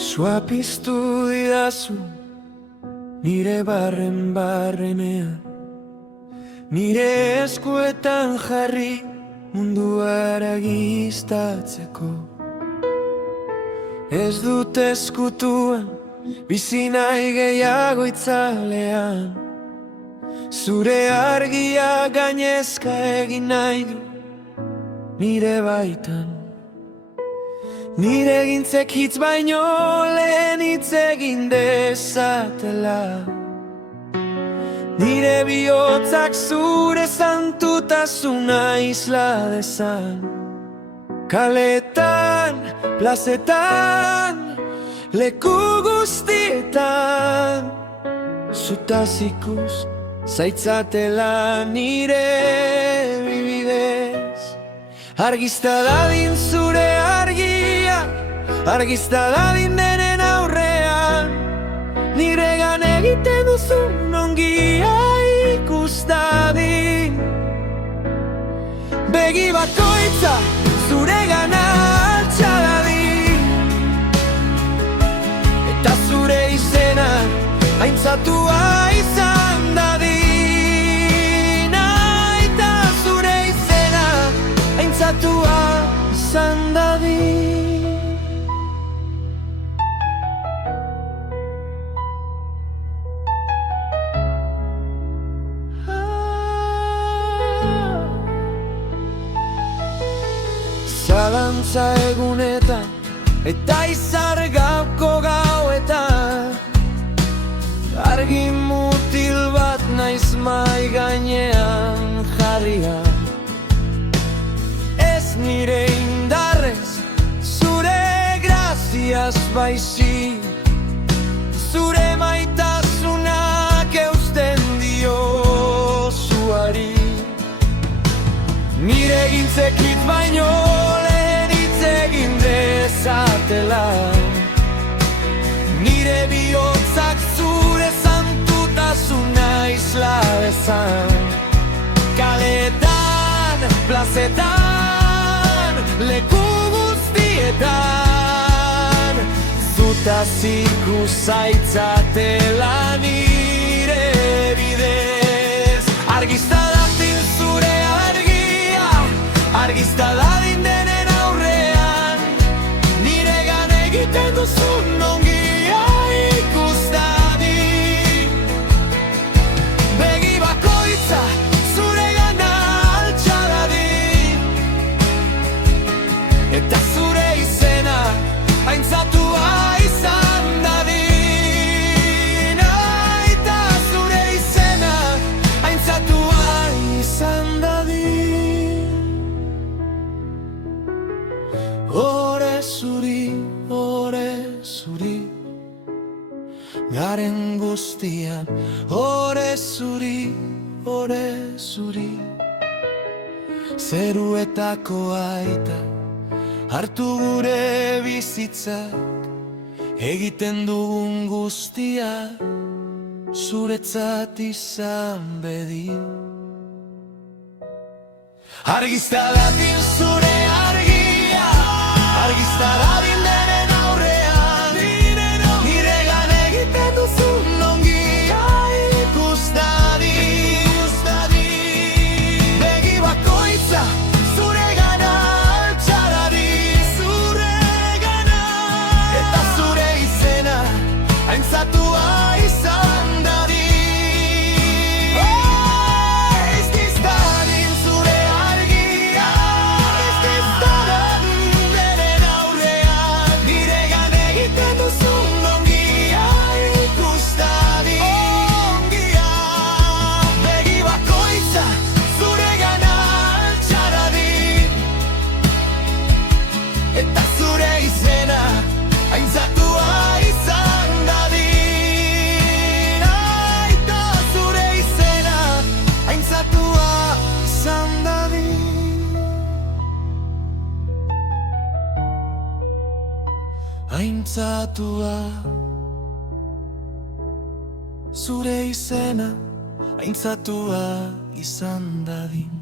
Sua piztu didazu nire barrenean, nire eskuetan jarri mundua argiztatzeko. Ez dut eskutuan bizi nahi gehiago itzalean, zure argia gainezka egin nahi du nire baitan. Nire gintzek hitz baino lehen hitz egin dezatela, nire bihotzak zure santutasuna isla dezan. Kaletan, plazetan, leku guztietan, zutaz ikus zaitzatela nire bibidez. Argizta dadin zure argia, argizta dadin denen aurrean, niregan egiten duzun ongia ikus dadin. Begi bakoitza zuregan altxa dadin, eta zure izena aintzatua izan dadin. Aita zure izena aintzatua izan dadin. Zalantza egunetan eta izar gauko gauetan, argi mutil bat naiz mai gainean jarria. Ez nire indarrez, zure graziaz baizik, zure maitasunak eusten dio zuari. Nire gintzek hitz baino lehen hitz egin dezatela, nire bihotzak zure santutasuna isla dezan. Kaletan, plazetan, leku guztietan, zutaz ikus zaitzatela nire bidez. Argizta dadin zure argia, argizta dadin denen aurrean, niregan egiten duzun ongia ikus dadin. Begi bakoitza zuregan altxa dadin, eta zure izena aintzatua izan dadin. Aita zure izena aintzatua izan dadin. Ore zuri, garen guztian. Ore zuri, zeruetako aita hartu gure bizitzak, egiten dugun guztia zuretzat izan bedi. Argizta dadin zure argia, argizta dadin denen aurrean, niregan egiten duzun ongia ikus dadin. Begi bakoitza zuregan altxa dadin, eta zure izena aintzatua izan dadin. Eta zure izena aintzatua izan dadin. Aita zure izena aintzatua izan dadin. Aintzatua zure izena aintzatua izan dadin.